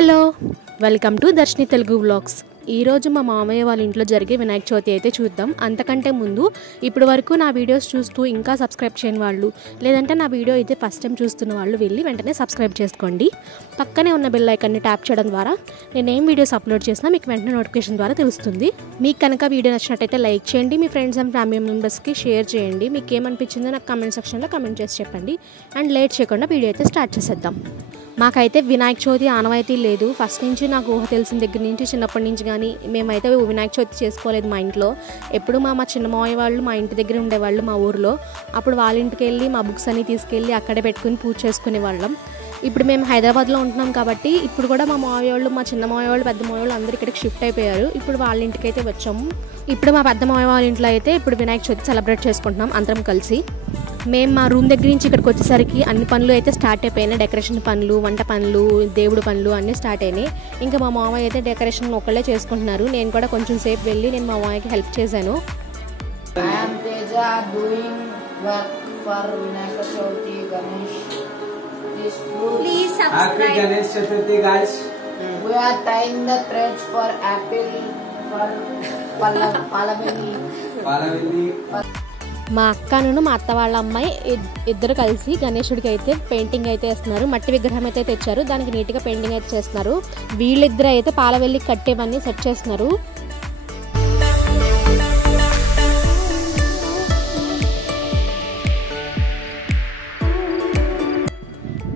Hello welcome to Darshini Telugu vlogs. ఈరోజు మా మామయ్య వాళ్ళ ఇంట్లో జరిగే వినాయక చవితి అయితే చూద్దాం. అంతకంటే ముందు ఇప్పటి వరకు నా వీడియోస్ చూస్తూ ఇంకా సబ్స్క్రైబ్ చేయని వాళ్ళు, లేదంటే నా వీడియో అయితే ఫస్ట్ టైం చూస్తున్న వాళ్ళు వెళ్ళి వెంటనే సబ్స్క్రైబ్ చేసుకోండి. పక్కనే ఉన్న బెల్ ఐకాన్ని ట్యాప్ చేయడం ద్వారా నేను ఏం వీడియోస్ అప్లోడ్ చేసినా మీకు వెంటనే నోటిఫికేషన్ ద్వారా తెలుస్తుంది. మీకు కనుక వీడియో నచ్చినట్టయితే లైక్ చేయండి, మీ ఫ్రెండ్స్ అండ్ ఫ్యామిలీ మెంబర్స్కి షేర్ చేయండి. మీకు ఏమనిపించిందో నాకు కామెంట్ సెక్షన్లో కామెంట్ చేసి చెప్పండి. అండ్ లేట్ చేయకుండా వీడియో అయితే స్టార్ట్ చేసేద్దాం. మాకైతే వినాయక చవితి ఆనవాయితీ లేదు. ఫస్ట్ నుంచి నాకు ఊహ తెలిసిన దగ్గర నుంచి, చిన్నప్పటి నుంచి కానీ మేమైతే వినాయక చవితి చేసుకోలేదు మా ఇంట్లో. ఎప్పుడు మా చిన్న మావయ్య వాళ్ళు మా ఇంటి దగ్గర ఉండేవాళ్ళు మా ఊరిలో. అప్పుడు వాళ్ళ ఇంటికి వెళ్ళి మా బుక్స్ అన్నీ తీసుకెళ్ళి అక్కడే పెట్టుకుని పూజ చేసుకునే వాళ్ళం. ఇప్పుడు మేము హైదరాబాద్లో ఉంటున్నాం కాబట్టి ఇప్పుడు కూడా మా మావయ్య వాళ్ళు, మా చిన్న మావయ్య వాళ్ళు, పెద్ద మావయ్య వాళ్ళు అందరూ ఇక్కడికి షిఫ్ట్ అయిపోయారు. ఇప్పుడు వాళ్ళ ఇంటికి అయితే వచ్చాము. ఇప్పుడు మా పెద్ద మావయ్య వాళ్ళ ఇంట్లో అయితే ఇప్పుడు వినాయక చవితి సెలబ్రేట్ చేసుకుంటున్నాం అందరం కలిసి. మేము మా రూమ్ దగ్గర నుంచి ఇక్కడికి వచ్చేసరికి అన్ని పనులు అయితే స్టార్ట్ అయిపోయినాయి. డెకరేషన్ పనులు, వంట పనులు, దేవుడు పనులు అన్నీ స్టార్ట్ అయినాయి. ఇంకా మా మామయ్య అయితే డెకరేషన్ ఒకళ్ళే చేసుకుంటున్నారు. నేను కూడా కొంచెం సేపు వెళ్ళి నేను మా మామయ్యకి హెల్ప్ చేశాను. Please subscribe. Happy Ganesh Chaturthi, guys. We are tying the threads for apple, for palavelli. మా అక్కను మా అత్త వాళ్ళ అమ్మాయి ఇద్దరు కలిసి గణేశుడికి అయితే పెయింటింగ్ అయితే వేస్తున్నారు. మట్టి విగ్రహం అయితే తెచ్చారు, దానికి నీట్గా పెయింటింగ్ అయితే చేస్తున్నారు. వీళ్ళిద్దరు అయితే పాలవెల్లి కట్టేవన్నీ సెట్ చేస్తున్నారు.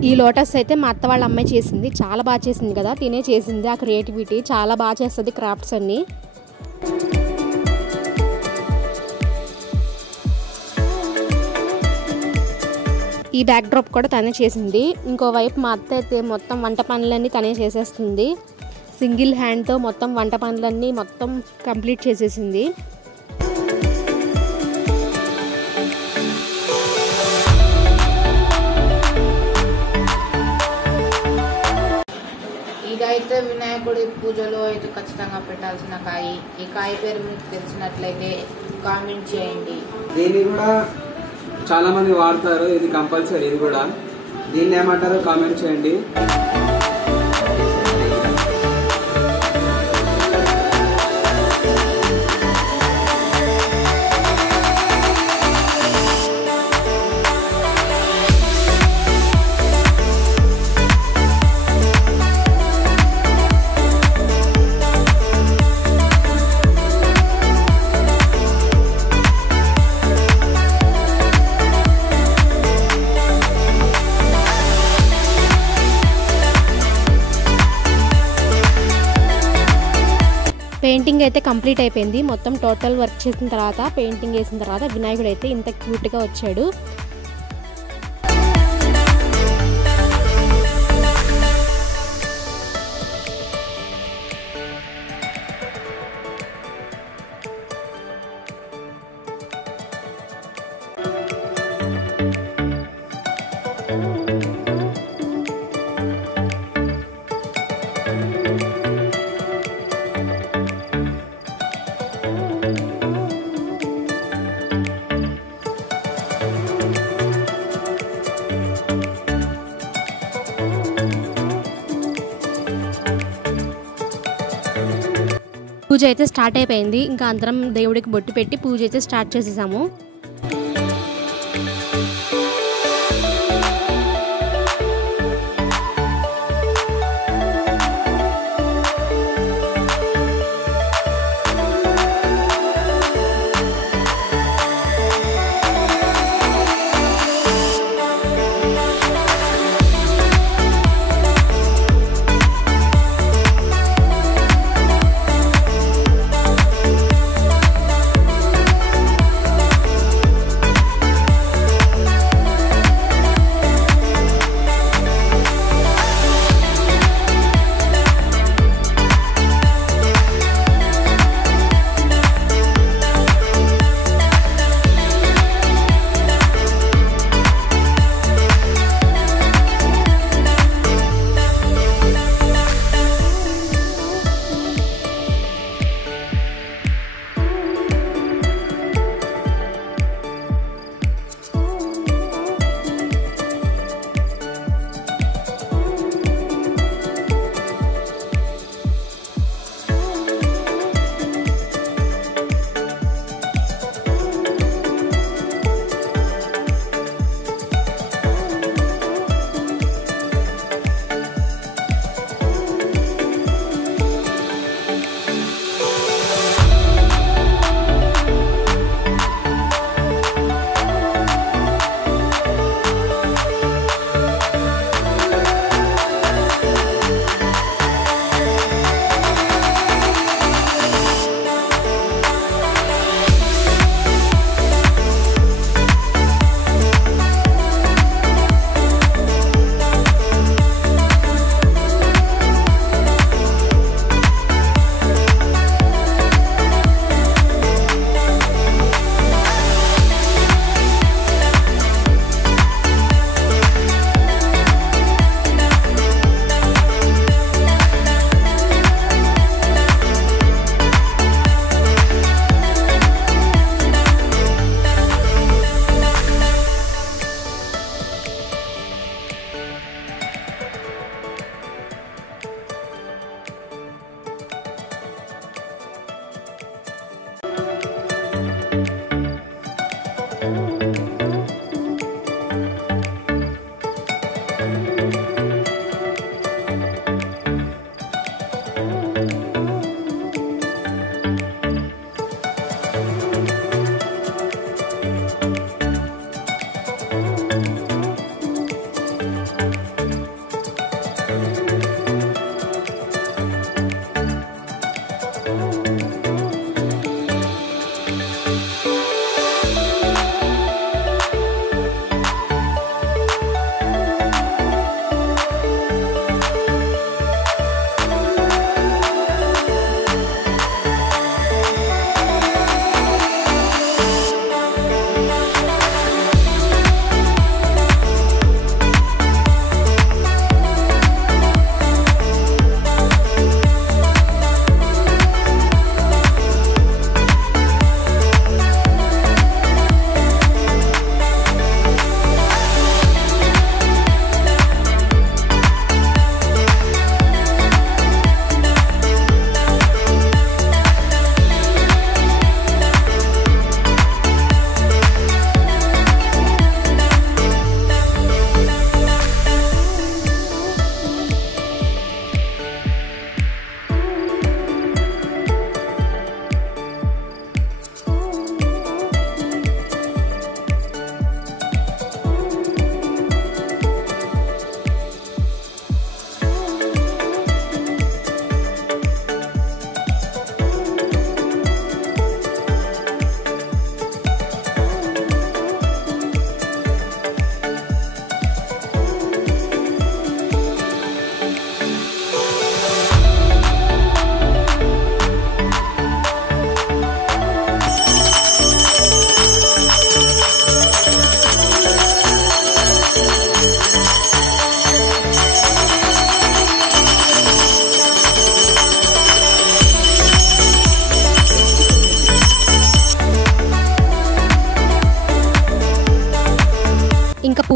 ఈ లోటస్ అయితే మా అత్త వాళ్ళ అమ్మాయి చేసింది. చాలా బాగా చేసింది కదా, తినే చేసింది. ఆ క్రియేటివిటీ చాలా బాగా చేస్తుంది, క్రాఫ్ట్స్ అన్నీ. ఈ బ్యాక్ డ్రాప్ కూడా తనే చేసింది. ఇంకోవైపు మా అత్త అయితే మొత్తం వంట పనులన్నీ తనే చేసేస్తుంది. సింగిల్ హ్యాండ్తో మొత్తం వంట పనులన్నీ మొత్తం కంప్లీట్ చేసేసింది. ఇదైతే వినాయకుడి పూజలో అయితే ఖచ్చితంగా పెట్టాల్సిన కాయ. ఈ కాయ పేరు మీకు తెలిసినట్లయితే కామెంట్ చేయండి. దీన్ని కూడా చాలా మంది వాడతారు, ఇది కంపల్సరీ. ఇది కూడా దీన్ని ఏమంటారో కామెంట్ చేయండి. పెయింటింగ్ అయితే కంప్లీట్ అయిపోయింది. మొత్తం టోటల్ వర్క్ చేసిన తర్వాత, పెయింటింగ్ వేసిన తర్వాత వినాయకుడు అయితే ఇంత క్యూట్గా వచ్చాడు. పూజ అయితే స్టార్ట్ అయిపోయింది. ఇంకా అందరం దేవుడికి బొట్టు పెట్టి పూజ అయితే స్టార్ట్ చేసేసాము.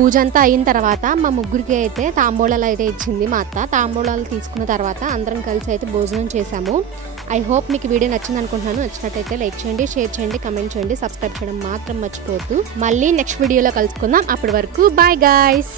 పూజ అంతా అయిన తర్వాత మా ముగ్గురికి అయితే తాంబూలాలు అయితే ఇచ్చింది మా అత్త. తాంబూలాలు తీసుకున్న తర్వాత అందరం కలిసి అయితే భోజనం చేశాము. ఐ హోప్ మీకు వీడియో నచ్చింది అనుకుంటున్నాను. నచ్చినట్టయితే లైక్ చేయండి, షేర్ చేయండి, కమెంట్ చేయండి, సబ్స్క్రైబ్ చేయడం మాత్రం మర్చిపోవద్దు. మళ్ళీ నెక్స్ట్ వీడియోలో కలుసుకుందాం. అప్పటి వరకు బాయ్ గాయ్స్.